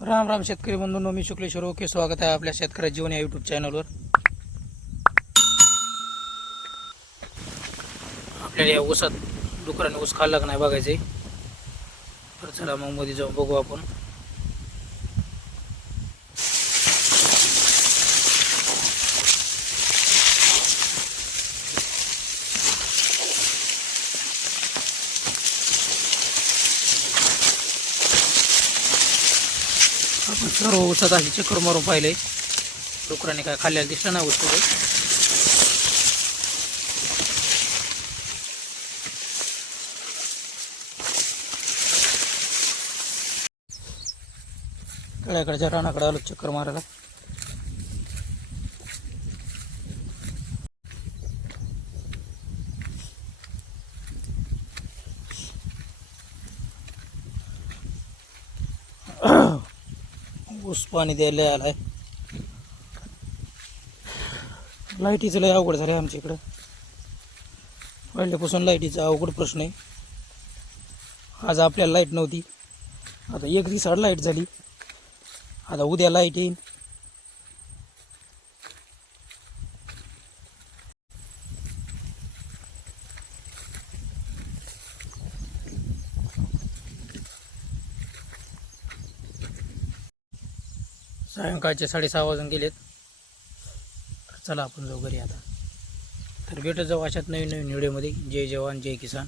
राम राम शेतकरी बंधूंनो, मी शुक्लेश्वर ओके. स्वागत आहे आपल्या शेतकरी जीवन या यूट्यूब चॅनलवर. आपल्याला या ऊसात डुकराने ऊस खाल्ला का नाही बघायचे. तर चला मग मध्ये जाऊन बघू आपण. आपण सर्व ऊसात अशी चक्कर मारून पाहिले. डुकराने काय खाल्ल्याला दिसलं ना ऊस तिथे. तळ्याकडच्या रानाकडे आलो चक्कर मारायला. ऊस पाणी द्यायला आलाय. लाईटीचं लय अवघड झालं आमच्या इकडं. पहिल्यापासून लाईटीचा अवघड प्रश्न आहे. आज आपल्याला लाईट नव्हती, आता एक दिवसाआड लाईट झाली. आता उद्या लाईट येईल. सायंकाळचे 6:30 वाजून गेलेत. चला आपण जाऊ घरी आता. तर भेटत जाऊ अशात नवीन नवीन व्हिडिओमध्ये. जय जवान जय किसान.